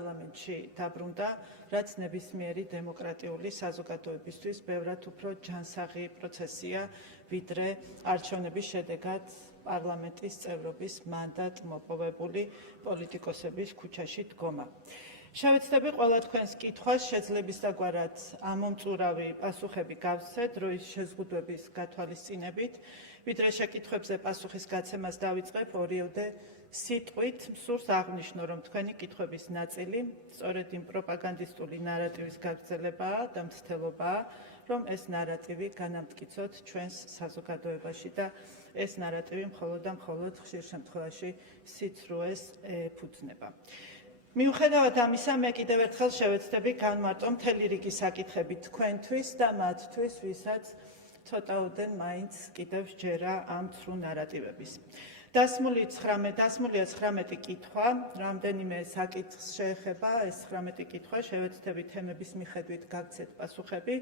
პარლამენტში დაბრუნდა, რაც ნებისმიერი დემოკრატიული საზოგადოებისთვის ბევრად უფრო ჯანსაღი პროცესია, ვიდრე არჩევნების შედეგად პარლამენტის წევრობის მანდატ მოპოვებული პოლიტიკოსების ქუჩაში დგომა. შევეცდები ყველა თქვენს კითხვას შეძლებისდაგვარად ამომწურავი პასუხები გავსცე დროის შეზღუდვების გათვალისწინებით, ვიდრე შეკითხვებზე პასუხის გაცემას დავიწყებ ორიოდე სიტყვით, სურს აღნიშნო, რომ თქვენი კითხვების ნაწილი სწორედ იმ პროპაგანდისტული ნარატივის გაგრძელებაა და მცდელობაა, რომ ეს ნარატივი განამტკიცოთ ჩვენს საზოგადოებაში და ეს ნარატივი მხოლოდ და მხოლოდ ხშირ შემთხვევაში სიცრუეს ეფუძნება. მიუხედავად ამისა, მე კიდევ ერთხელ შევეცდები განმარტო მთელი რიგი საკითხები თქვენთვის და მათთვის, ვისაც ცოტაოდენ მაინც კიდევ სჯერა ამ ცრუ ნარატივების. დასმულია 19 კითხვა, რამდენიმე საკითხს შეეხება ეს 19 კითხვა, შევეცდები თემების მიხედვით გაგცეთ პასუხები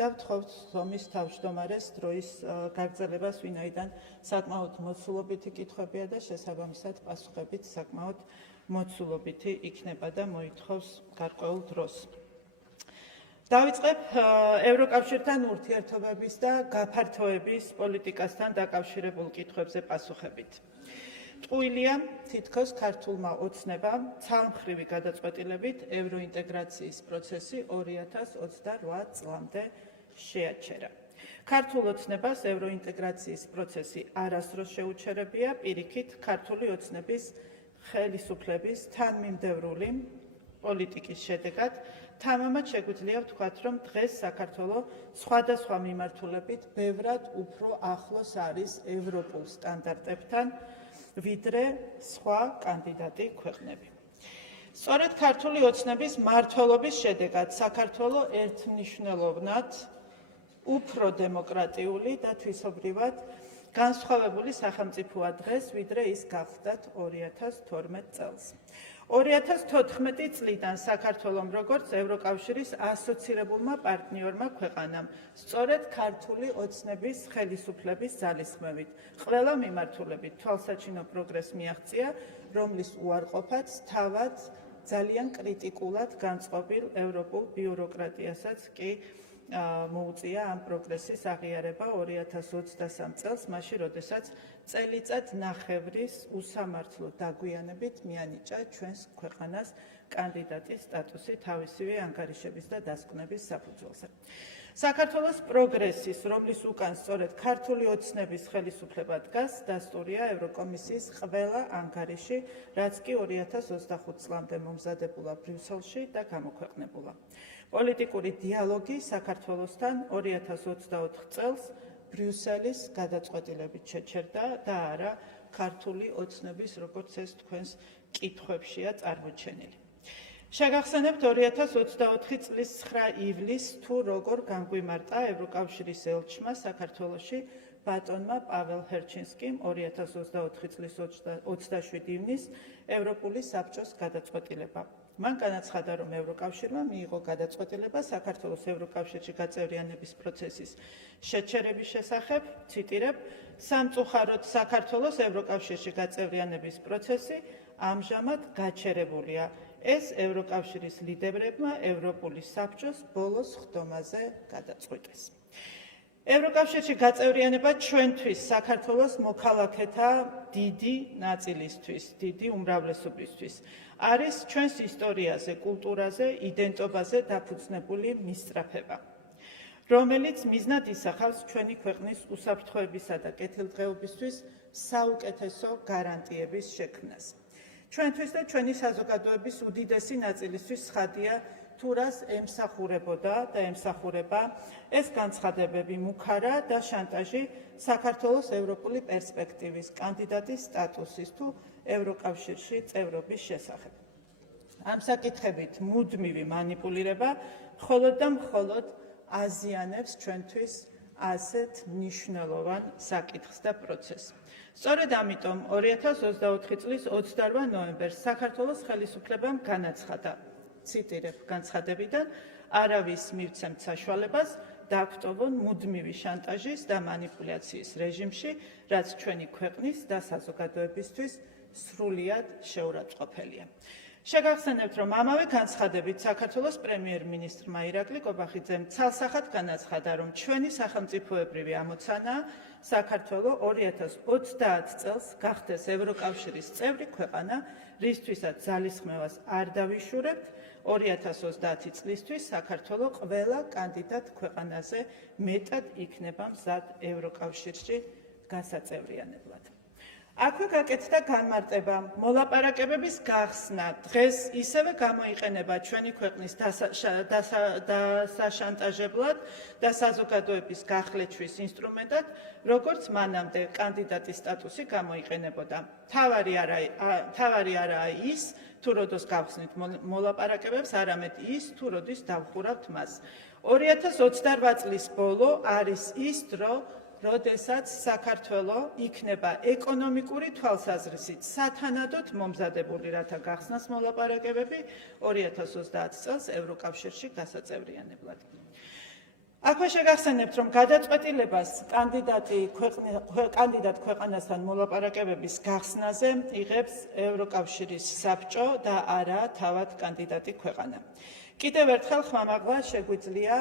და ვთხოვთ ზომის თავმჯდომარეს დროის გაგრძელებას, ვინაიდან საკმაოდ მოცულობითი კითხვებია და შესაბამისად პასუხებიც საკმაოდ მოცულობითი იქნება და მოითხოვს გარკვეულ დროს. დავიწყებ ევროკავშირთან ურთიერთობების და გაფართოების პოლიტიკასთან დაკავშირებულ კითხვებზე პასუხებით. ტყუილია თითქოს ქართულმა ოცნებამ ცალმხრივი გადაწყვეტილებით ევროინტეგრაციის პროცესი 2028 წლამდე შეაჩერა. ქართულ ოცნებას ევროინტეგრაციის პროცესი არასდროს შეუჩერებია, პირიქით ქართული ოცნების ხელისუფლების თანმიმდევრული პოლიტიკის შედეგად თამამად შეგვიძლია ვთქვათ, რომ დღეს საქართველოს სხვადასხვა მიმართულებით ბევრად უფრო ახლოს არის ევროპულ სტანდარტებთან, ვიდრე სხვა კანდიდატი ქვეყნები. სწორედ ქართული ოცნების მმართველობის შედეგად საქართველოს ერთმნიშვნელოვნად უფრო დემოკრატიული და თვისობრივად განსხვავებული სახელმწიფოა დღეს, ვიდრე ის გახდათ 2012 წელს. 2014 წლიდან საქართველომ როგორც ევროკავშირის ასოცირებულმა პარტნიორმა ქვეყანამ, სწორედ ქართული ოცნების ხელისუფლების ძალისხმევით, ყველა მიმართულებით თვალსაჩინო პროგრესს მიაღწია, რომლის უარყოფაც თავად ძალიან კრიტიკულად განწყობილ ევროპულ ბიუროკრატიასაც კი მოუწია ამ პროგრესის აღიარება 2023 წელს, მაშინ, როდესაც წელიწად ნახევრის უსამართლო დაგვიანებით მიანიჭა ჩვენს ქვეყანას კანდიდატის სტატუსი თავისივე ანგარიშების და დასკვნების საფუძველზე. საქართველოს პროგრესის, რომლის უკან სწორედ ქართული ოცნების ხელისუფლება დგას, დასტურია ევროკომისიის ყველა ანგარიში, რაც კი 2025 წლამდე მომზადებულა ბრიუსელში და გამოქვეყნებულა. პოლიტიკური დიალოგი საქართველოსთან 2024 წელს ბრიუსელის გადაწყვეტილებით შეჩერდა და არა ქართული ოცნების, როგორც ეს თქვენს კითხვებშია წარმოჩენილი. შეგახსენებთ 2024 წლის 9 ივლისს თუ როგორ განგვიმარტა ევროკავშირის ელჩმა საქართველოში ბატონმა პაվել ჰერჩინსკიმ 2024 წლის 27 ივნისს ევროპული საბჭოს გადაწყვეტილება. მან განაცხადა, რომ ევროკავშირმა მიიღო გადაწყვეტილება საქართველოს ევროკავშირში გაწევრიანების პროცესის შეჩერების შესახებ, ციტირებ, სამწუხაროდ საქართველოს ევროკავშირში გაწევრიანების პროცესი ამჟამად გაჩერებულია. ეს ევროკავშირის ლიდერებმა ევროპული საბჭოს ბოლოს ხდომაზე გადაწყვიტეს. ევროკავშირში გაწევრიანება ჩვენთვის საქართველოს მოქალაქეთა დიდი ნაწილისთვის, დიდი უმრავლესობისთვის არის ჩვენს ისტორიაზე, კულტურაზე, იდენტობაზე დაფუძნებული მისწრაფება, რომელიც მიზნად ისახავს ჩვენი ქვეყნის უსაფრთხოებისა და კეთილდღეობისთვის საუკეთესო გარანტიების შექმნას. ჩვენთვის და ჩვენი საზოგადოების უდიდესი ნაწილისთვის ცხადია, თუ რას ემსახურებოდა და ემსახურება ეს განცხადებები მუქარა და შანტაჟი საქართველოს ევროპული პერსპექტივის კანდიდატის სტატუსის თუ ევროკავშირში წევრობის შესახებ. ამ საკითხებით მუდმივი მანიპულირება მხოლოდ და მხოლოდ აზიანებს ჩვენთვის ასეთ მნიშვნელოვან საკითხს და პროცესს. სწორედ ამიტომ 2024 წლის 28 ნოემბერს საქართველოს ხელისუფლებამ განაცხადა, ციტირებ განცხადებიდან, არავის მივცემთ საშუალებას დაგვტოვონ მუდმივი შანტაჟის და მანიპულაციის რეჟიმში, რაც ჩვენი ქვეყნის და საზოგადოებისთვის სრულიად შეურაცხყოფელია. შეგახსენებთ, რომ ამავე განცხადებით საქართველოს პრემიერ-მინისტრმა ირაკლი კობახიძემ ცალსახად განაცხადა, რომ ჩვენი სახელმწიფოებრივი ამოცანაა საქართველო 2030 წელს გახდეს ევროკავშირის წევრი ქვეყანა, რისთვისაც ძალისხმევას არ დავიშურებთ. 2030 წლისთვის საქართველო ყველა კანდიდატ ქვეყანაზე მეტად იქნება მზად ევროკავშირში გასაწევრიანებლად. აქვე გაკეთდა განმარტება მოლაპარაკებების გახსნა. დღეს ისევე გამოიყენება ჩვენი ქვეყნის დასაშანტაჟებლად და საზოგადოების გახლეჩვის ინსტრუმენტად, როგორც მანამდე კანდიდატის სტატუსი გამოიყენებოდა. თავარი არაა ის, თუ როდოს გავხსნით მოლაპარაკებებს, არამედ ის, თუ როდის დავხურავთ მას. 2028 წლის ბოლო არის ის დრო, როდესაც საქართველო იქნება ეკონომიკური თვალსაზრისით სათანადოდ მომზადებული, რათა გახსნას მოლაპარაკებები 2030 წელს ევროკავშირში გასაწევრიანებლად. აქვე შეგახსენებთ, რომ გადაწყვეტილებას კანდიდატ ქვეყანასთან მოლაპარაკებების გახსნაზე იღებს ევროკავშირის საბჭო და არა თავად კანდიდატი ქვეყანა. კიდევ ერთხელ ხმამაღლა შეგვიძლია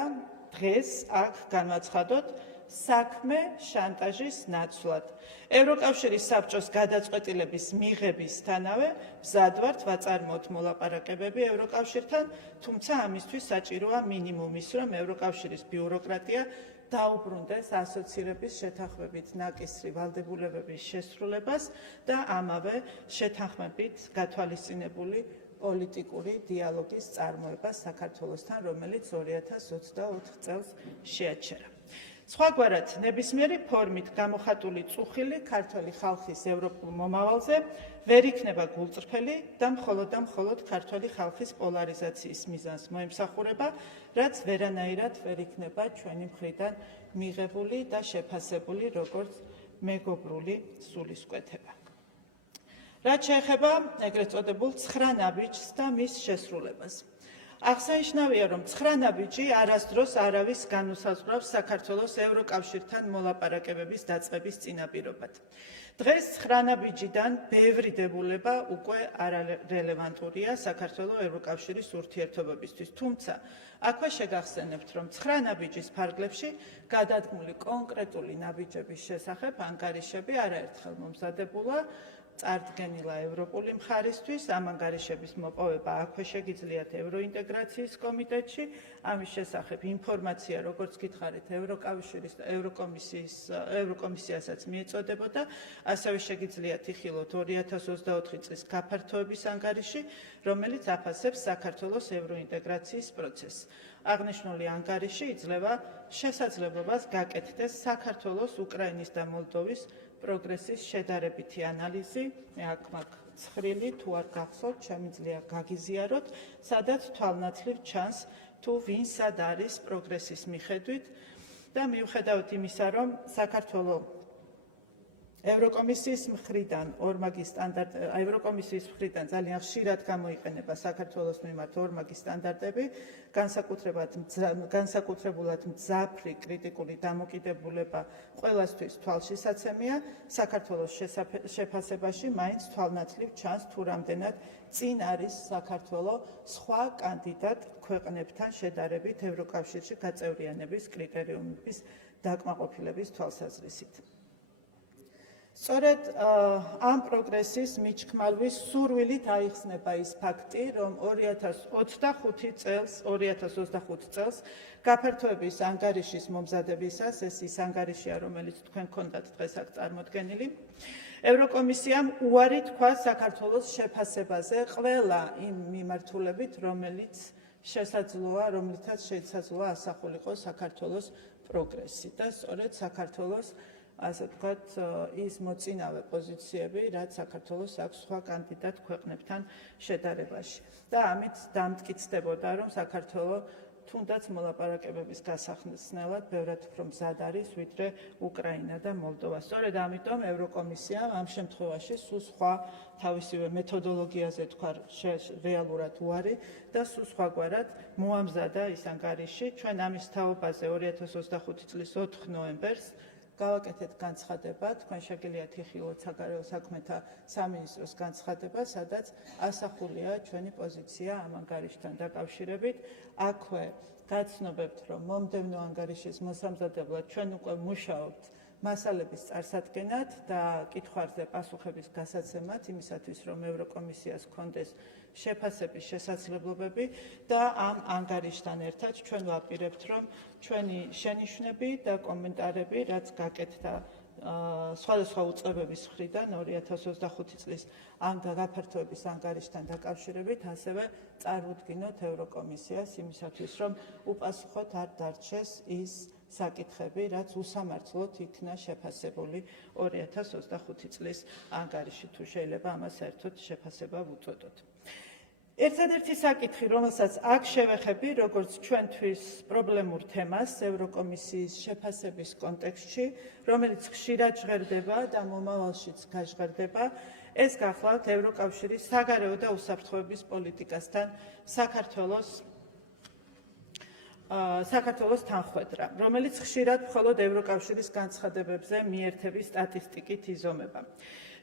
დღეს აქ განვაცხადოთ საქმე შანტაჟის ნაცვლად. ევროკავშირის საბჭოს გადაწყვეტილების მიღებისთანავე მზად ვართ ვაწარმოოთ მოლაპარაკებები ევროკავშირთან, თუმცა ამისთვის საჭიროა მინიმუმ ის, რომ ევროკავშირის ბიუროკრატია დაუბრუნდეს ასოცირების შეთანხმებით ნაკისრი ვალდებულებების შესრულებას და ამავე შეთანხმებით გათვალისწინებული პოლიტიკური დიალოგის წარმოებას საქართველოსთან, რომელიც 2024 წელს შეაჩერა. სხვაგვარად, ნებისმიერი ფორმით გამოხატული წუხილი ქართველი ხალხის ევროპულ მომავალზე ვერ იქნება გულწრფელი და მხოლოდ ქართველი ხალხის პოლარიზაციის მიზანს მოემსახურება, რაც ვერანაირად ვერ იქნება ჩვენი მხრიდან მიღებული და შეფასებული როგორც მეგობრული სულისკვეთება. რაც შეეხება ეგრეთ წოდებულ 9 ნაბიჯს და მის შესრულებას. აღსანიშნავია, რომ 9 ნაბიჯი არასდროს არავის განუსაზღვრავს საქართველოს ევროკავშირთან მოლაპარაკებების დაწყების წინაპირობად. დღეს 9 ნაბიჯიდან ბევრი დებულება უკვე არარელევანტურია საქართველოს ევროკავშირის ურთიერთობებისთვის. თუმცა, აქვე შეგახსენებთ, რომ 9 ნაბიჯის ფარგლებში გადადგმული კონკრეტული ნაბიჯების შესახებ ანგარიშები არაერთხელ მომზადებულა წარდგენილა ევროპული მხარისთვის, ამ ანგარიშების მოპოვება აქვე შეგიძლიათ ევროინტეგრაციის კომიტეტში, ამის შესახებ ინფორმაცია, როგორც გითხარით, ევროკომისიასაც მიეწოდებოდა, ასევე შეგიძლიათ იხილოთ 2024 წლის გაფართოების ანგარიში, რომელიც აფასებს საქართველოს ევროინტეგრაციის პროცესს. აღნიშნული ანგარიში იძლევა შესაძლებლობას გაკეთდეს საქართველოს, უკრაინის და მოლდოვის პროგრესის შედარებითი ანალიზი, მე აქ მაქვს ცხრილი, თუ არ გახსოვთ, შემიძლია გაგიზიაროთ, სადაც თვალნათლივ ჩანს, თუ ვინ სად არის პროგრესის მიხედვით და მიუხედავად იმისა, რომ საქართველოს ევროკომისიის მხრიდან ძალიან ხშირად გამოიყენება საქართველოს მიმართ ორმაგი სტანდარტები, განსაკუთრებულად მძაფრი კრიტიკული დამოკიდებულება ყველასთვის თვალშისაცემია, საქართველოს შეფასებაში მაინც თვალნათლივ ჩანს, თუ რამდენად წინ არის საქართველო სხვა კანდიდატ ქვეყნებთან შედარებით ევროკავშირში გაწევრიანების კრიტერიუმების დაკმაყოფილების თვალსაზრისით. სწორედ ამ პროგრესის მიჩქმალვის სურვილით აიხსნება ის ფაქტი, რომ 2025 წელს გაფართოების ანგარიშის მომზადებისას, ეს ის ანგარიშია, რომელიც თქვენ გქონდათ დღეს აქ წარმოდგენილი, ევროკომისიამ უარი თქვა საქართველოს შეფასებაზე ყველა იმ მიმართულებით, რომლითაც შესაძლოა ასახულიყო საქართველოს პროგრესი და სწორედ საქართველოს ასე ვთქვათ, ის მოწინავე პოზიციები, რაც საქართველოს აქვს სხვა კანდიდატ ქვეყნებთან შედარებაში. და ამით დამტკიცდებოდა, რომ საქართველო თუნდაც მოლაპარაკებების გასახსნელად ბევრად უფრო მზად არის, ვიდრე უკრაინა და მოლდოვა. სწორედ ამიტომ ევროკომისიამ ამ შემთხვევაში სულ სხვა თავისივე მეთოდოლოგიაზე თქვა რეალურად უარი და სულ სხვაგვარად მოამზადა ის ანგარიში. ჩვენ ამის თაობაზე 2025 წლის 4 ნოემბერს გავაკეთეთ განცხადება, თქვენ შეგიძლიათ იხილოთ საგარეო საქმეთა სამინისტროს განცხადება, სადაც ასახულია ჩვენი პოზიცია ამ ანგარიშთან დაკავშირებით. აქვე გაცნობებთ, რომ მომდევნო ანგარიშის მოსამზადებლად ჩვენ უკვე მუშაობთ მასალების წარსადგენად და კითხვებზე პასუხების გასაცემად, იმისათვის, რომ ევროკომისიას ჰქონდეს შეფასების შესაძლებლობები და ამ ანგარიშთან ერთად ჩვენ ვაპირებთ, რომ ჩვენი შენიშვნები და კომენტარები, რაც გაკეთდა სხვადასხვა უწყებების მხრიდან 2025 წლის გაფართოების ანგარიშთან დაკავშირებით, ასევე წარუდგინოთ ევროკომისიას იმისათვის, რომ უპასუხოდ არ დარჩეს ის საკითხები, რაც უსამართლოდ იქნა შეფასებული 2025 წლის ანგარიში, თუ შეიძლება ამას საერთოდ შეფასება ვუწოდოთ. ერთადერთი საკითხი, რომელსაც აქ შევეხები, როგორც ჩვენთვის პრობლემურ თემას ევროკომისიის შეფასების კონტექსტში, რომელიც ხშირად ჟღერდება და მომავალშიც გაჟღერდება, ეს გახლავთ ევროკავშირის საგარეო და უსაფრთხოების პოლიტიკასთან საქართველოს თანხმედრა, რომელიც ხშირად მხოლოდ ევროკავშირის განცხადებებზე მიერთების სტატისტიკით იზომება.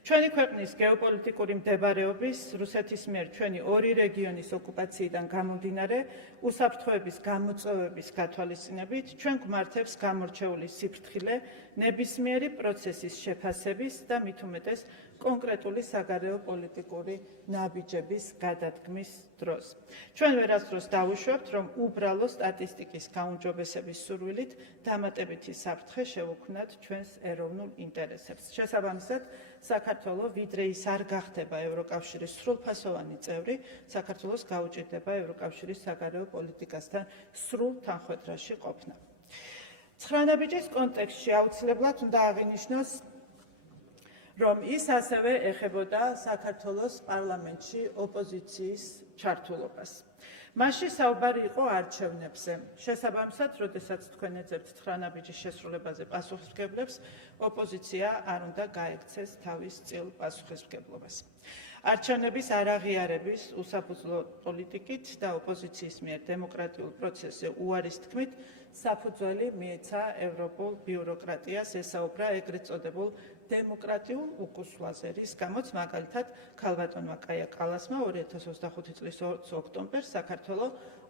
ჩვენი ქვეყნის გეოპოლიტიკური მდებარეობის, რუსეთის მიერ ჩვენი ორი რეგიონის ოკუპაციიდან გამომდინარე, უსაფრთხოების გამოწვევების გათვალისწინებით, ჩვენ გვმართებს გამორჩეული სიფრთხილე ნებისმიერი პროცესის შეფასების და მით უმეტეს კონკრეტული საგარეო პოლიტიკური ნაბიჯების გადადგმის დროს. ჩვენ ვერასდროს დავუშვებთ, რომ უბრალო სტატისტიკის გაუმჯობესების სურვილით დამატებითი საფრთხე შევუქმნათ ჩვენს ეროვნულ ინტერესებს. შესაბამისად, საქართველო, ვიდრე ის არ გახდება ევროკავშირის სრულფასოვანი წევრი, საქართველოს გაუჭირდება ევროკავშირის საგარეო პოლიტიკასთან სრულ თანხმედრაში ყოფნა. ცხრა ნაბიჯის კონტექსტში აუცილებლად უნდა აღინიშნოს, რომ ის ასევე ეხებოდა საქართველოს პარლამენტში ოპოზიციის ჩართულობას. მასში საუბარი იყო არჩევნებზე. შესაბამისად, როდესაც თქვენ ეძებთ ცხრა ნაბიჯის შესრულებაზე პასუხისმგებლებს, ოპოზიცია არ უნდა გაექცეს თავის წილ პასუხისმგებლობას. არჩევნების არაღიარების უსაფუძვლო პოლიტიკით და ოპოზიციის მიერ დემოკრატიულ პროცესზე უარის თქმით, საფუძველი მიეცა ევროპულ ბიუროკრატიას, ესაუბრა ეგრეთ წოდებულ დემოკრატიულ უკუსვლაზე, რის გამოც მაგალითად ქალბატონმა კაია კალასმა 2025 წლის 20 ოქტომბერს საქართველო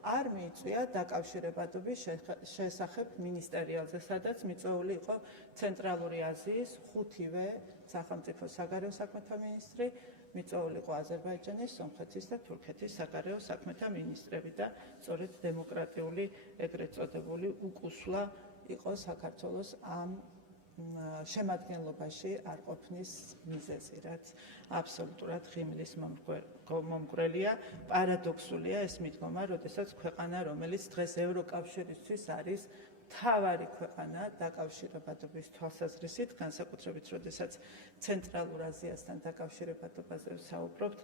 არ მიიწვია დაკავშირებადობის შესახებ მინისტერიალზე, სადაც მიწვეული იყო ცენტრალური აზიის 5-ვე სახელმწიფო საგარეო საქმეთა მინისტრი, მიწვეული იყო აზერბაიჯანის, სომხეთის და თურქეთის საგარეო საქმეთა მინისტრები და სწორედ დემოკრატიული ეგრეთ წოდებული უკუსვლა იყო საქართველოს ამ შემადგენლობაში არ ყოფნის მიზეზი, რაც აბსოლუტურად ღიმილის მომგვრელია, პარადოქსულია ეს მიდგომა, როდესაც ქვეყანა, რომელიც დღეს ევროკავშირისთვის არის მთავარი ქვეყანა დაკავშირებადობის თვალსაზრისით, განსაკუთრებით, როდესაც ცენტრალურ აზიასთან დაკავშირებადობაზე ვსაუბრობთ,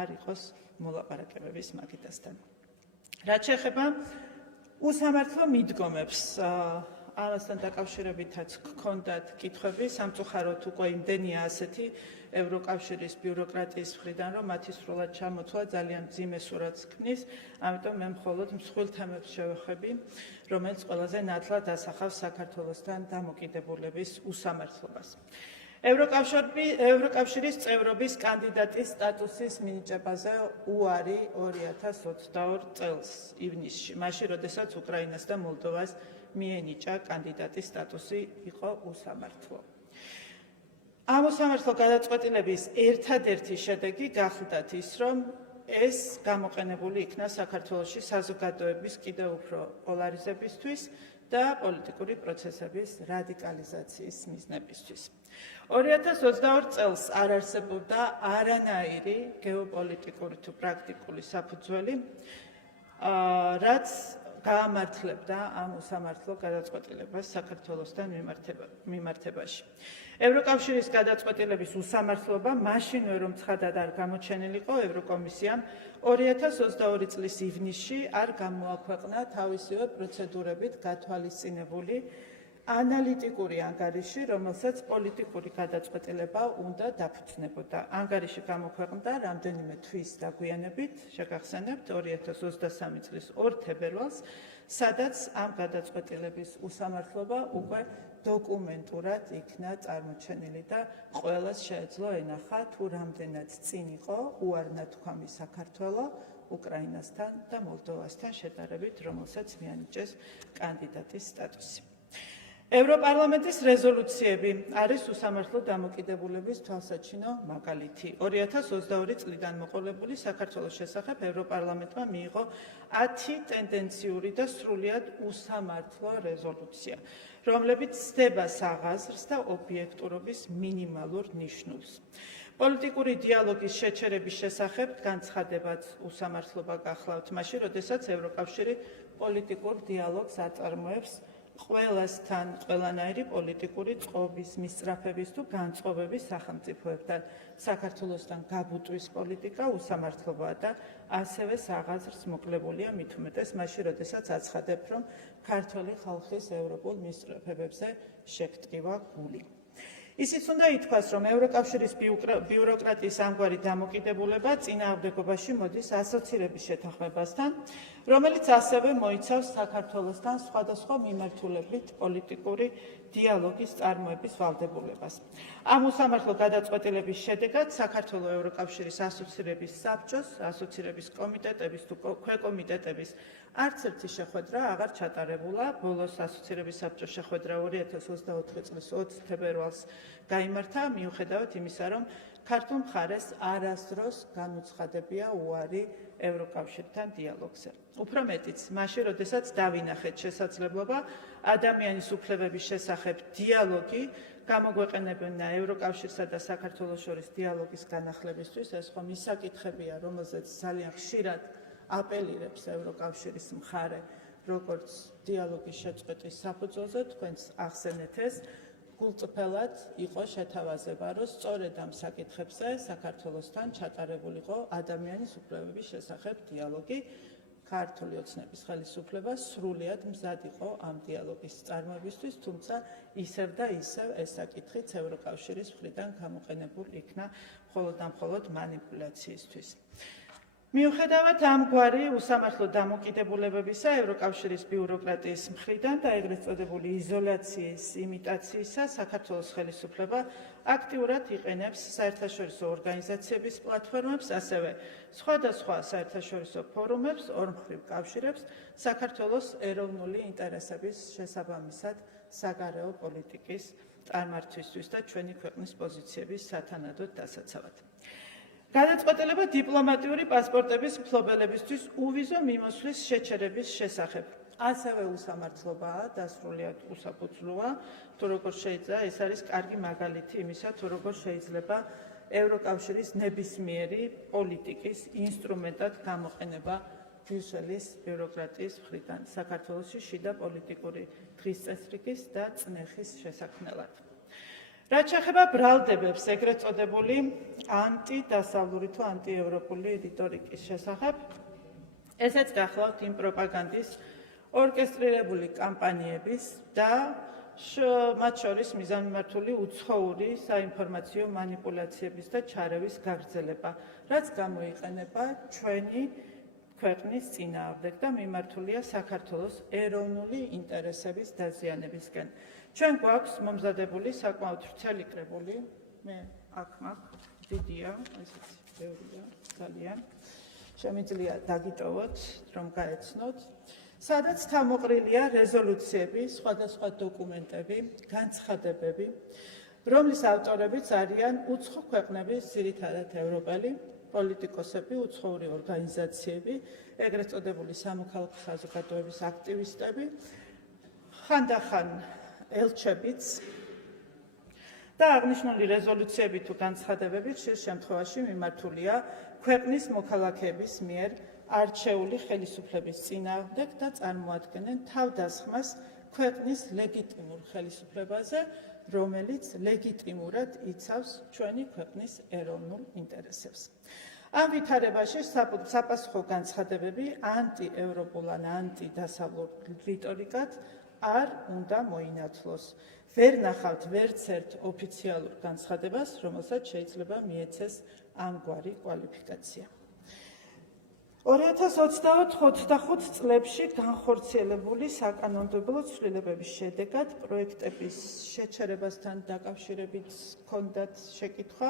არ იყოს მოლაპარაკებების მაგიდასთან. რაც შეეხება უსამართლო მიდგომებს, ამასთან დაკავშირებითაც გქონდათ კითხვები, სამწუხაროდ უკვე იმდენია ასეთი ევროკავშირის ბიუროკრატიის მხრიდან, რომ მათი სრულად ჩამოთვლა ძალიან მძიმე სურათს ქმნის, ამიტომ მე მხოლოდ მსხვილ თემებს შევეხები, რომელიც ყველაზე ნათლად ასახავს საქართველოსთან დამოკიდებულების უსამართლობას. ევროკავშირის წევრობის კანდიდატის სტატუსის მინიჭებაზე უარი 2022 წელს ივნისში, მაშინ, როდესაც უკრაინას და მოლდოვას მიენიჭა კანდიდატის სტატუსი, იყო უსამართლო. ამ უსამართლო გადაწყვეტილების ერთადერთი შედეგი გახლდათ ის, რომ ეს გამოყენებული იქნა საქართველოში საზოგადოების კიდევ უფრო პოლარიზებისთვის და პოლიტიკური პროცესების რადიკალიზაციის მიზნებისთვის. 2022 წელს არ არსებობდა არანაირი გეოპოლიტიკური თუ პრაქტიკული საფუძველი, რაც გაამართლებდა ამ უსამართლო გადაწყვეტილებას საქართველოსთან მიმართებაში. ევროკავშირის გადაწყვეტილების უსამართლობა მაშინვე რომ ცხადად არ გამოჩენილიყო, ევროკომისიამ 2022 წლის ივნისში არ გამოაქვეყნა თავისივე პროცედურებით გათვალისწინებული ანალიტიკური ანგარიში, რომელსაც პოლიტიკური გადაწყვეტილება უნდა დაფუძნებოდა. ანგარიში გამოქვეყნდა რამდენიმე თვის დაგვიანებით, შეგახსენებთ 2023 წლის 2 თებერვალს, სადაც ამ გადაწყვეტილების უსამართლობა უკვე დოკუმენტურად იქნა წარმოჩენილი და ყველას შეეძლო ენახა თუ რამდენად წინ იყო უარნათქვამი საქართველო უკრაინასთან და მოლდოვასთან შედარებით, რომელსაც მიანიჭეს კანდიდატის სტატუსი. ევროპარლამენტის რეზოლუციები არის უსამართლო დამოკიდებულების თვალსაჩინო მაგალითი. 2022 წლიდან მოყოლებული საქართველოს შესახებ ევროპარლამენტმა მიიღო 10 ტენდენციური და სრულიად უსამართლო რეზოლუცია, რომლებიც ცდება საღაზრს და ობიექტურობის მინიმალურ ნიშნულს. პოლიტიკური დიალოგის შეჩერების შესახებ განცხადებაც უსამართლობა გახლავთ მაშინ, როდესაც ევროკავშირი პოლიტიკურ დიალოგს აწარმოებს ყველასთან, ყველანაირი პოლიტიკური წყობის, მისწრაფების თუ განწყობების სახელმწიფოებთან. საქართველოსთან გაბუტვის პოლიტიკა უსამართლობაა და ასევე საღაზრს მოკლებულია მით უმეტეს მაშინ, როდესაც აცხადებ, რომ ქართული ხალხის ევროპულ მისწრაფებებზე შეგტყივა გული. ისიც უნდა ითქვას, რომ ევროკავშირის ბიუროკრატიის ამგვარი დამოკიდებულება წინააღმდეგობაში მოდის ასოცირების შეთანხმებასთან, რომელიც ასევე მოიცავს საქართველოსთან სხვადასხვა მიმართულებით პოლიტიკური დიალოგის წარმოების ვალდებულებას. ამ უსამართლო გადაწყვეტილების შედეგად საქართველოს ევროკავშირის ასოცირების საბჭოს, ასოცირების კომიტეტების თუ ქვეკომიტეტების არც ერთი შეხვედრა აღარ ჩატარებულა. ბოლოს ასოცირების საბჭოს შეხვედრა 2024 წლის 20 თებერვალს გაიმართა, მიუხედავად იმისა, რომ ქართულ მხარეს არასდროს განუცხადებია უარი ევროკავშირთან დიალოგზე. უფრო მეტიც, მაშინ, როდესაც დავინახეთ შესაძლებლობა ადამიანის უფლებების შესახებ დიალოგი გამოგვეყენებინა ევროკავშირსა და საქართველოს შორის დიალოგის განახლებისთვის, ეს ხომ ის საკითხებია, რომელზეც ძალიან ხშირად აპელირებს ევროკავშირის მხარე, როგორც დიალოგის შეწყვეტის საფუძველზე, თქვენს ახსენეთ ეს, გულწრფელად იყო შეთავაზება, რომ სწორედ ამ საკითხებზე საქართველოსთან ჩატარებულიყო ადამიანის უფლებების შესახებ დიალოგი. ქართული ოცნების ხელისუფლება სრულიად მზად იყო ამ დიალოგის წარმოებისთვის, თუმცა ისევ და ისევ ეს საკითხიც ევროკავშირის მხრიდან გამოყენებულ იქნა მხოლოდ და მხოლოდ მანიპულაციისთვის. მიუხედავად ამგვარი უსამართლო დამოკიდებულებებისა ევროკავშირის ბიუროკრატიის მხრიდან და ეგრეთ წოდებული იზოლაციის იმიტაციისა, საქართველოს ხელისუფლება აქტიურად იყენებს საერთაშორისო ორგანიზაციების პლატფორმებს, ასევე სხვადასხვა საერთაშორისო ფორუმებს, ორმხრივ კავშირებს საქართველოს ეროვნული ინტერესების შესაბამისად საგარეო პოლიტიკის წარმართვისთვის და ჩვენი ქვეყნის პოზიციების სათანადოდ დასაცავად. გადაწყვეტილება დიპლომატიური პასპორტების მფლობელებისთვის უვიზო მიმოსვლის შეჩერების შესახებ. ასევე უსამართლობაა და სრულიად უსაფუძვლოა, თუ როგორ შეიძლება, ეს არის კარგი მაგალითი იმისა, თუ როგორ შეიძლება ევროკავშირის ნებისმიერი პოლიტიკის ინსტრუმენტად გამოყენება ბრიუსელის ბიუროკრატიის მხრიდან საქართველოში შიდა პოლიტიკური დღისწესრიგის და წნეხის შესაქმნელად. რაც შეეხება ბრალდებებს, ეგრეთ წოდებული ანტიდასავლური თუ ანტიევროპული რიტორიკის შესახებ, ესეც გახლავთ იმ პროპაგანდის ორკესტრირებული კამპანიების და მათ შორის მიზანმიმართული უცხოური საინფორმაციო მანიპულაციების და ჩარევის გაგრძელება, რაც გამოიყენება ჩვენი ქვეყნის წინააღმდეგ და მიმართულია საქართველოს ეროვნული ინტერესების დაზიანებისკენ. ჩვენ გვაქვს მომზადებული საკმაოდ ვრცელი კრებული, მე აქ მაქვს, დიდია, ესეც ბევრია, ძალიან. შემიძლია დაგიტოვოთ, რომ გაეცნოთ, სადაც თავმოყრილია რეზოლუციები, სხვადასხვა დოკუმენტები, განცხადებები, რომლის ავტორებიც არიან უცხო ქვეყნების, ძირითადად ევროპელი პოლიტიკოსები, უცხოური ორგანიზაციები, ეგრეთ წოდებული სამოქალაქო საზოგადოების აქტივისტები, ხანდახან ელჩებიც და აღნიშნული რეზოლუციები თუ განცხადებები ხშირ შემთხვევაში მიმართულია ქვეყნის მოქალაქეების მიერ არჩეული ხელისუფლების წინააღმდეგ და წარმოადგენენ თავდასხმას ქვეყნის ლეგიტიმურ ხელისუფლებაზე, რომელიც ლეგიტიმურად იცავს ჩვენი ქვეყნის ეროვნულ ინტერესებს. ამ ვითარებაში საპასუხო განცხადებები ანტიევროპულ ან ანტიდასავლურ რიტორიკად არ უნდა მოინათლოს. ვერ ნახავთ ვერც ერთ ოფიციალურ განცხადებას, რომელსაც შეიძლება მიეცეს ამგვარი კვალიფიკაცია. 2024-25 წლებში განხორციელებული საკანონმდებლო ცვლილებების შედეგად პროექტების შეჩერებასთან დაკავშირებით ჰქონდათ შეკითხვა.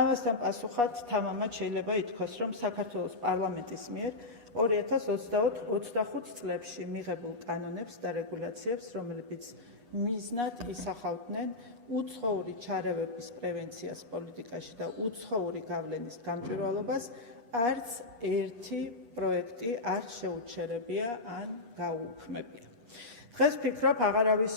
ამასთან პასუხად თამამად შეიძლება ითქვას, რომ საქართველოს პარლამენტის მიერ 2024-25 წლებში მიღებულ კანონებს და რეგულაციებს, რომლებიც მიზნად ისახავდნენ უცხოური ჩარევების პრევენციას პოლიტიკაში და უცხოური გავლენის გამჭვირვალობას, არც ერთი პროექტი არ შეუჩერებია ან გაუუქმებია. დღეს ვფიქრობ, აღარავის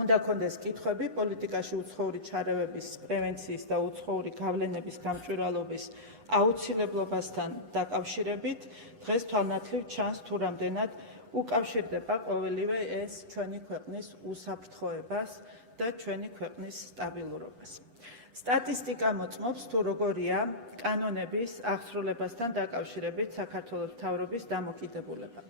უნდა კონდეს კითხვები პოლიტიკაში უცხოური ჩარევების პრევენციის და უცხოური გავლენების გამჭვირვალობის აუცილებლობასთან დაკავშირებით. დღეს თვალნათლივ ჩანს, თუ რამდენად უკავშირდება ყოველივე ეს ჩვენი ქვეყნის უსაფრთხოებას და ჩვენი ქვეყნის სტაბილურობას. სტატისტიკა მოწმობს, თუ როგორია კანონების აღსრულებასთან დაკავშირებით საქართველოს მთავრობის დამოკიდებულება.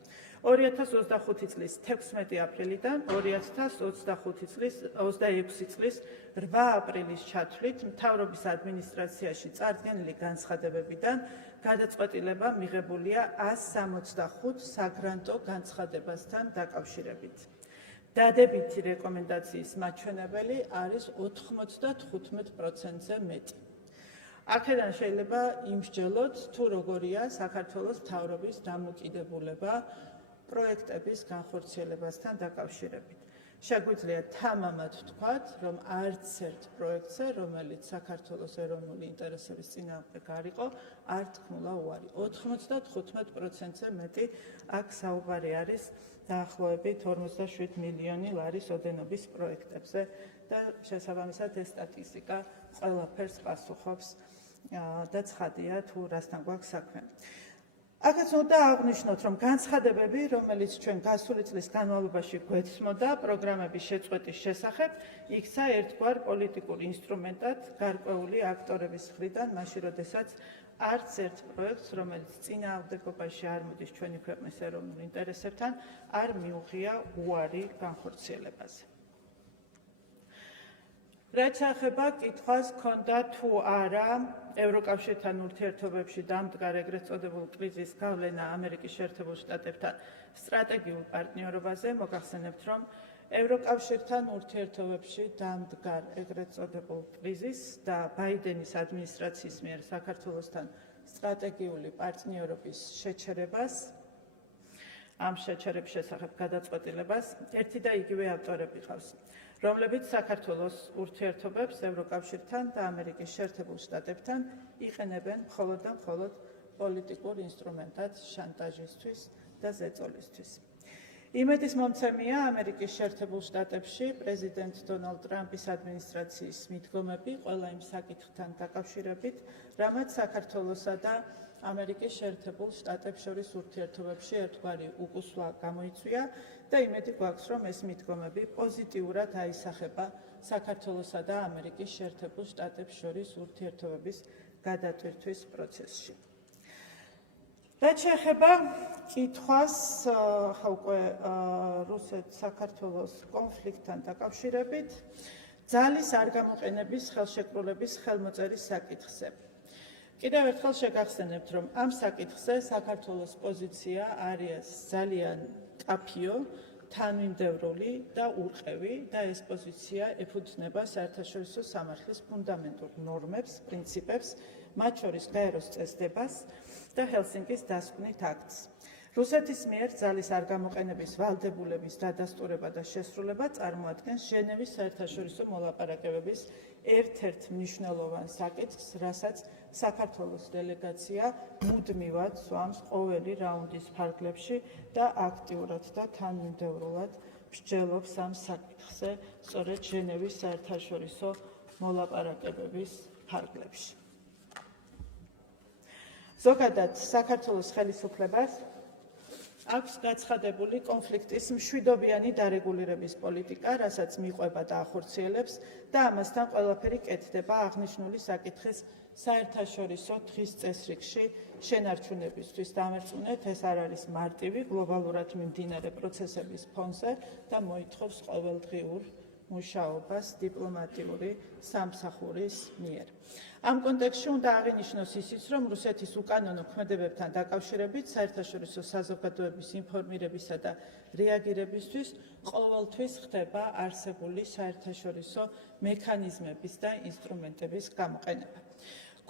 2025 წლის 16 აპრილიდან 2025 წლის 26 წლის 8 აპრილის ჩათვლით მთავრობის ადმინისტრაციაში წარდგენილი განცხადებებიდან გადაწყვეტილება მიღებულია 165 საგრანტო განცხადებასთან დაკავშირებით. დადებითი რეკომენდაციის მაჩვენებელი არის 95%-ზე მეტი. აქედან შეიძლება იმსჯელოთ, თუ როგორია საქართველოს მთავრობის დამოკიდებულება პროექტების განხორციელებასთან დაკავშირებით. შეგვიძლია თამამად ვთქვათ, რომ არც ერთ პროექტზე, რომელიც საქართველოს ეროვნული ინტერესების წინააღმდეგ არ იყო, არ თქმულა უარი. 95%-ზე მეტი აქ საუბარი არის დაახლოებით 47 მილიონი ლარის ოდენობის პროექტებზე და შესაბამისად ეს სტატისტიკა ყველაფერს პასუხობს და ცხადია, თუ რასთან გვაქვს საქმე. აქაც უნდა აღვნიშნოთ, რომ განცხადებები, რომელიც ჩვენ გასული წლის განმავლობაში გვეცნობდა პროგრამების შეწყვეტის შესახებ, იქცა ერთგვარ პოლიტიკურ ინსტრუმენტად გარკვეული აქტორების მხრიდან, მაშინ როდესაც არც ერთ პროექტს, რომელიც წინააღმდეგობაში არ მოდის ჩვენი ქვეყნის ეროვნულ ინტერესებთან, არ მიუღია უარი განხორციელებაზე. რაც შეეხება კითხვას, ჰქონდა თუ არა ევროკავშირთან ურთიერთობებში დამდგარ ეგრეთ წოდებულ კრიზისს გავლენა ამერიკის შეერთებულ შტატებთან სტრატეგიულ პარტნიორობაზე, მოგახსენებთ, რომ ევროკავშირთან ურთიერთობებში დამდგარ ეგრეთ წოდებულ კრიზისს და ბაიდენის ადმინისტრაციის მიერ საქართველოსთან სტრატეგიული პარტნიორობის შეჩერებას, ამ შეჩერების შესახებ გადაწყვეტილებას ერთი და იგივე ავტორები ყავს, რომლებიც საქართველოს ურთიერთობებს ევროკავშირთან და ამერიკის შეერთებულ შტატებთან იყენებენ მხოლოდ და მხოლოდ პოლიტიკურ ინსტრუმენტად შანტაჟისთვის და ზეწოლისთვის. იმედის მომცემია ამერიკის შეერთებულ შტატებში პრეზიდენტ დონალდ ტრამპის ადმინისტრაციის მიდგომები ყველა იმ საკითხთან დაკავშირებით, რამაც საქართველოსა და ამერიკის შეერთებულ შტატებს შორის ურთიერთობებში ერთგვარი უკუსვლა გამოიწვია და იმედი გვაქვს, რომ ეს მიდგომები პოზიტიურად აისახება საქართველოსა და ამერიკის შეერთებულ შტატებს შორის ურთიერთობების გადატვირთვის პროცესში. რაც შეეხება კითხვას უკვე რუსეთ-საქართველოს კონფლიქტთან დაკავშირებით, ძალის არ გამოყენების ხელშეკრულების ხელმოწერის საკითხზე. კიდევ ერთხელ შეგახსენებთ, რომ ამ საკითხზე საქართველოს პოზიცია არის ძალიან კაფიო, თანმიმდევრული და ურყევი და ეს პოზიცია ეფუძნება საერთაშორისო სამართლის ფუნდამენტურ ნორმებს, პრინციპებს, მათ შორის გაეროს წესდებას და ჰელსინკის დასკვნით აქტს. რუსეთის მიერ ძალის არ გამოყენების ვალდებულების დადასტურება და შესრულება წარმოადგენს ჟენევის საერთაშორისო მოლაპარაკებების ერთ-ერთ მნიშვნელოვან საკითხს, რასაც საქართველოს დელეგაცია მუდმივად სვამს ყოველი რაუნდის ფარგლებში და აქტიურად და თანმიმდევრულად მსჯელობს ამ საკითხზე, სწორედ ჟენევის საერთაშორისო მოლაპარაკებების ფარგლებში. ზოგადად, საქართველოს ხელისუფლებას აქვს გაცხადებული კონფლიქტის მშვიდობიანი დარეგულირების პოლიტიკა, რასაც მიყვება და ახორციელებს და ამასთან ყველაფერი კეთდება აღნიშნული საკითხის საერთაშორისო თხის წესრიგში შენარჩუნებისთვის. დამერწმუნეთ, ეს არ არის მარტივი გლობალურად მიმდინარე პროცესების ფონზე და მოითხოვს ყოველდღიურ მუშაობას დიპლომატიური სამსახურის მიერ. ამ კონტექსტში უნდა აღინიშნოს ისიც, რომ რუსეთის უკანონო ქმედებებთან დაკავშირებით საერთაშორისო საზოგადოების ინფორმირებისა და რეაგირებისთვის ყოველთვის ხდება არსებული საერთაშორისო მექანიზმების და ინსტრუმენტების გამოყენება.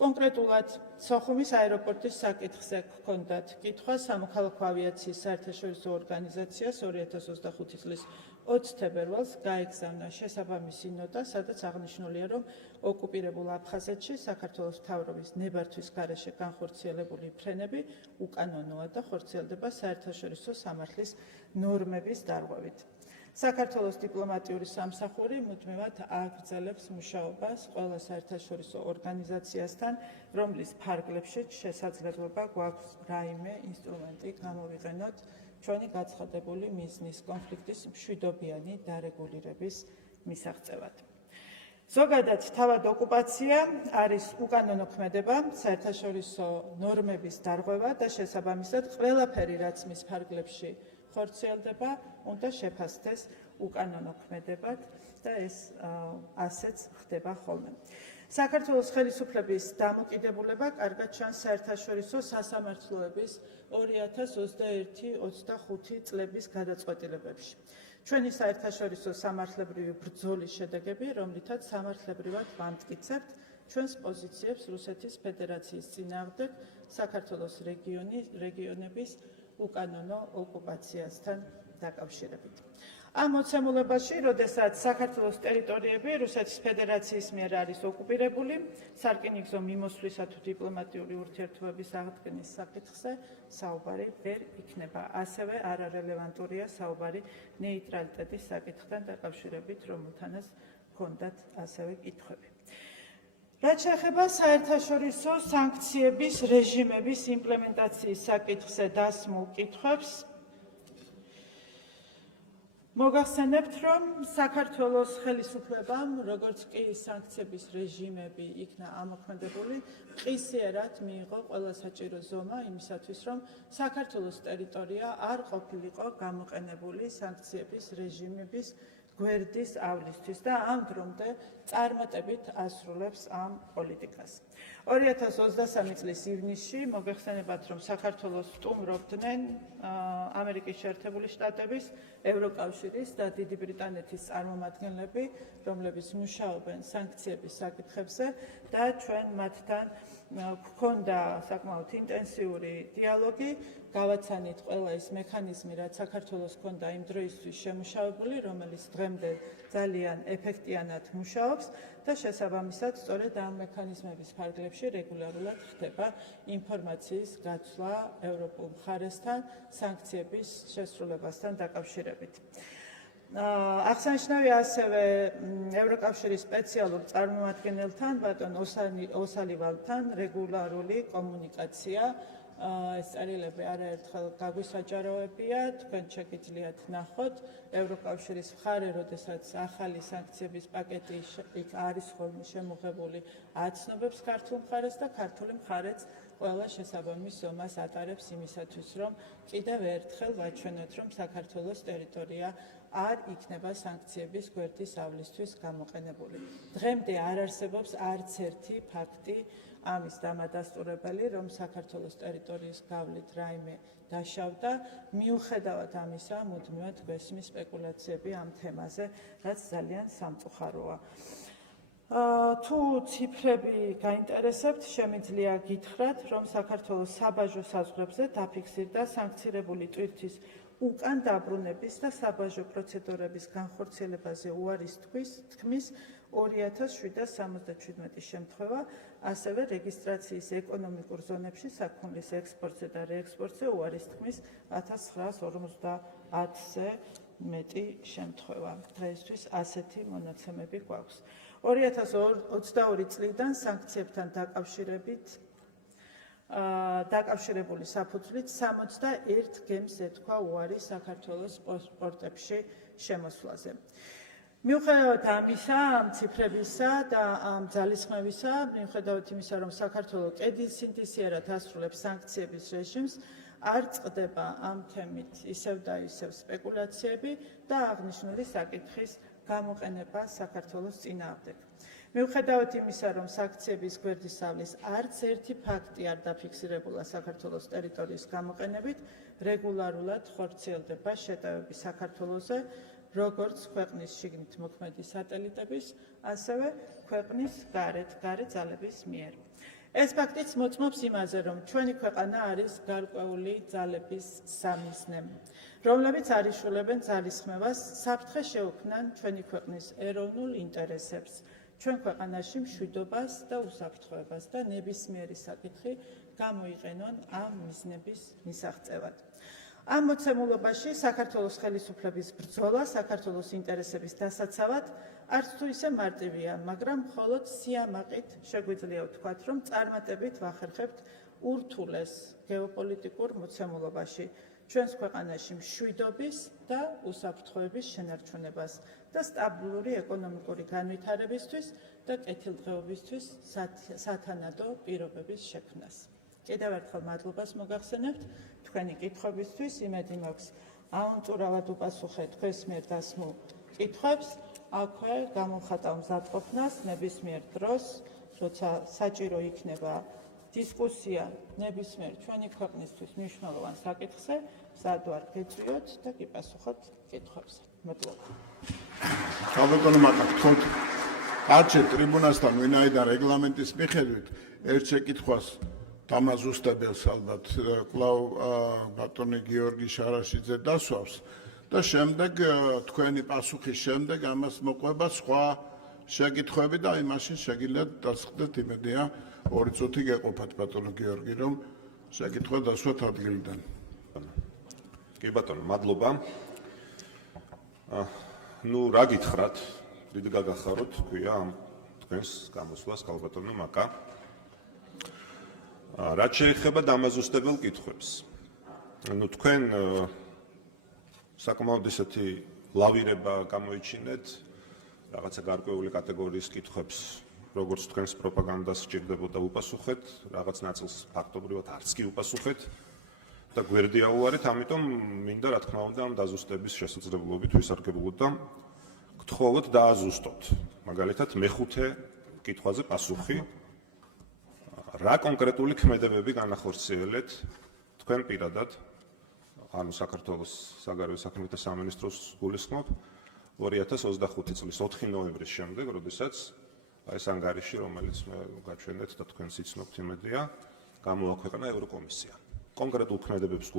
კონკრეტულად, სოხუმის აეროპორტის საკითხზე გქონდათ კითხვა სამოქალაქო ავიაციის საერთაშორისო ორგანიზაციას 2025 წლის 20 თებერვალს გაეგზავნა შესაბამისი ნოტა, სადაც აღნიშნულია, რომ ოკუპირებულ აფხაზეთში საქართველოს მთავრობის ნებართვის გარეშე განხორციელებული ფრენები უკანონოა და ხორციელდება საერთაშორისო სამართლის ნორმების დარღვევით. საქართველოს დიპლომატიური სამსახური მუდმივად აგრძელებს მუშაობას ყველა საერთაშორისო ორგანიზაციასთან, რომლის ფარგლებშიც შესაძლებლობა გვაქვს რაიმე ინსტრუმენტი გამოვიყენოთ ჩვენი გაცხადებული მიზნის კონფლიქტის მშვიდობიანი დარეგულირების მისაღწევად. ზოგადად, თავად ოკუპაცია არის უკანონო ქმედება, საერთაშორისო ნორმების დარღვევა და შესაბამისად ყველაფერი, რაც მის ფარგლებში ხორციელდება, უნდა შეფასდეს უკანონო ქმედებად და ეს ასეც ხდება ხოლმე. საქართველოს ხელისუფლების დამოკიდებულება კარგად ჩანს საერთაშორისო სასამართლოების 2021-25 წლების გადაწყვეტილებებში. ჩვენი საერთაშორისო სამართლებრივი ბრძოლის შედეგები, რომლითაც სამართლებრივად ვამტკიცებთ ჩვენს პოზიციებს რუსეთის ფედერაციის წინააღმდეგ საქართველოს რეგიონების უკანონო ოკუპაციასთან დაკავშირებით. ამ მოცემულებაში, როდესაც საქართველოს ტერიტორიები რუსეთის ფედერაციის მიერ არის ოკუპირებული, სარკინიგზო მიმოსვლისა თუ დიპლომატიური ურთიერთობების აღდგენის საკითხზე საუბარი ვერ იქნება. ასევე არარელევანტურია საუბარი ნეიტრალიტეტის საკითხთან დაკავშირებით, რომელთანაც ჰქონდათ ასევე კითხვები. რაც შეეხება საერთაშორისო სანქციების რეჟიმების იმპლემენტაციის საკითხზე დასმულ კითხვებს, მოგახსენებთ, რომ საქართველოს ხელისუფლებამ, როგორც კი სანქციების რეჟიმები იქნა ამოქმედებული, მყისიერად მიიღო ყველა საჭირო ზომა იმისათვის, რომ საქართველოს ტერიტორია არ ყოფილიყო გამოყენებული სანქციების რეჟიმების გვერდისავლისთვის და ამ დრომდე წარმატებით ასრულებს ამ პოლიტიკას. 2023 წლის ივნისში მოგეხსენებათ, რომ საქართველოს სტუმრობდნენ ამერიკის შეერთებული შტატების, ევროკავშირის და დიდი ბრიტანეთის წარმომადგენლები, რომლებიც მუშაობენ სანქციების საკითხებზე და ჩვენ მათთან გვქონდა საკმაოდ ინტენსიური დიალოგი, გავაცანით ყველა ის მექანიზმი, რაც საქართველოს ჰქონდა იმ დროისთვის შემუშავებული, რომელიც დღემდე ძალიან ეფექტიანად მუშაობს და შესაბამისად სწორედ ამ მექანიზმების ფარგლებში რეგულარულად ხდება ინფორმაციის გაცვლა ევროპულ მხარესთან სანქციების შესრულებასთან დაკავშირებით. აღსანიშნავია ასევე ევროკავშირის სპეციალურ წარმომადგენელთან, ბატონ ოსალივალთან რეგულარული კომუნიკაცია. ეს წერილები არაერთხელ გაგვისაჯაროებია, თქვენ შეგიძლიათ ნახოთ ევროკავშირის მხარე, როდესაც ახალი სანქციების პაკეტი არის ხოლმე შემოღებული, აცნობებს ქართულ მხარეს და ქართული მხარეც ყველა შესაბამის ზომას ატარებს იმისათვის, რომ კიდევ ერთხელ ვაჩვენოთ, რომ საქართველოს ტერიტორია არ იქნება სანქციების გვერდისავლისთვის გამოყენებული. დღემდე არ არსებობს არც ერთი ფაქტი ამის დამადასტურებელი, რომ საქართველოს ტერიტორიის გავლით რაიმე დაშავდა, მიუხედავად ამისა, მუდმივად გვესმის სპეკულაციები ამ თემაზე, რაც ძალიან სამწუხაროა. თუ ციფრები გაინტერესებთ, შემიძლია გითხრათ, რომ საქართველოს საბაჟო საზღვრებზე დაფიქსირდა სანქცირებული ტვირთის უკან დაბრუნების და საბაჟო პროცედურების განხორციელებაზე უარის თქმის 2777 შემთხვევა, ასევე რეგისტრაციის ეკონომიკურ ზონებში საქონლის ექსპორტზე და რეექსპორტზე უარის თქმის 1950-ზე მეტი შემთხვევა. დღეისთვის ასეთი მონაცემები გვაქვს. 2022 წლიდან სანქციებთან დაკავშირებული საფუძვლით 61 გემს ეთქვა უარი საქართველოს პორტებში შემოსვლაზე. მიუხედავად ამისა, ამ ციფრებისა და ამ ძალისხმევისა, მიუხედავად იმისა, რომ საქართველოს კედილსინდისიერად ასრულებს სანქციების რეჟიმს, არ წყდება ამ თემით ისევ და ისევ სპეკულაციები და აღნიშნული საკითხის გამოყენება საქართველოს წინააღმდეგ. მიუხედავად იმისა, რომ საქციების გვერდისავლის არც ერთი ფაქტი არ დაფიქსირებულა საქართველოს ტერიტორიის გამოყენებით, რეგულარულად ხორციელდება შეტევები საქართველოზე, როგორც ქვეყნის შიგნით მოქმედი სატელიტების, ასევე ქვეყნის გარე ძალების მიერ. ეს ფაქტიც მოწმობს იმაზე, რომ ჩვენი ქვეყანა არის გარკვეული ძალების სამიზნე, რომლებიც არიშულებენ ძალისხმევას, საფრთხე შეუქმნან ჩვენი ქვეყნის ეროვნულ ინტერესებს, ჩვენ ქვეყანაში მშვიდობას და უსაფრთხოებას და ნებისმიერი საკითხი გამოიყენონ ამ მიზნების მისაღწევად. ამ მოცემულობაში საქართველოს ხელისუფლების ბრძოლა საქართველოს ინტერესების დასაცავად არც თუ ისე მარტივია, მაგრამ მხოლოდ სიამაყით შეგვიძლია ვთქვათ, რომ წარმატებით ვახერხებთ ურთულეს გეოპოლიტიკურ მოცემულობაში ჩვენს ქვეყანაში მშვიდობის და უსაფრთხოების შენარჩუნებას და სტაბილური ეკონომიკური განვითარებისთვის და კეთილდღეობისთვის სათანადო პირობების შექმნას. კიდევ ერთხელ მადლობას მოგახსენებთ თქვენი კითხვებისთვის, იმედი მაქვს აუნწურავად უპასუხე თქვენს მიერ დასმულ კითხვებს, აქვე გამოვხატავ მზადყოფნას ნებისმიერ დროს, როცა საჭირო იქნება დისკუსია ნებისმიერ ჩვენი ქვეყნისთვის მნიშვნელოვან საკითხზე, მზად ვარ გეწვიოთ და გიპასუხოთ კითხვებზე. მადლობა. Საბატონო მაკა, თქვენ არჩე ტრიბუნასთან ვინაიდან რეგლამენტის მიხედვით ერთ შეკითხვას დამაზუსტებელს ალბათ კვლავ ბატონი გიორგი შარაშიძე დასვავს და შემდეგ თქვენი პასუხის შემდეგ ამას მოყვება სხვა შეკითხვები და აი მაშინ შეგიძლიათ დასხდეთ იმედია 2 წუთი გეყოფათ ბატონო გიორგი რომ შეკითხვა დასვათ ადგილიდან. კი ბატონო, მადლობა. ნუ რა გითხრათ, დიდი გაგახაროთ თქვია ამ თქვენს გამოსვლას ქალბატონო მაკა. რაც შეეხება დამაზუსტებელ კითხვებს. ნუ თქვენ საკმაოდ ისეთი ლავირება გამოიჩინეთ რაღაცა გარკვეული კატეგორიის კითხვებს, როგორც თქვენს პროპაგანდას სჭირდებოდა უპასუხეთ, რაღაც ნაწილს ფაქტობრივად არც კი უპასუხეთ და გვერდი აუარეთ, ამიტომ მინდა რა თქმა უნდა ამ დაზუსტების შესაძლებლობით ვისარგებლოთ და გთხოვოთ დააზუსტოთ. მაგალითად, მეხუთე კითხვაზე პასუხი. რა კონკრეტული ქმედებები განახორციელეთ თქვენ პირადად, ანუ საქართველოს საგარეო საქმეთა სამინისტროს გულისხმობ 2025 წლის 4 ნოემბრის შემდეგ, როდესაც ეს ანგარიში, რომელიც მე გაჩვენეთ და თქვენ იცნობთ იმედია, გამოაქვეყნა ევროკომისია. კონკრეტულ ქმედებებს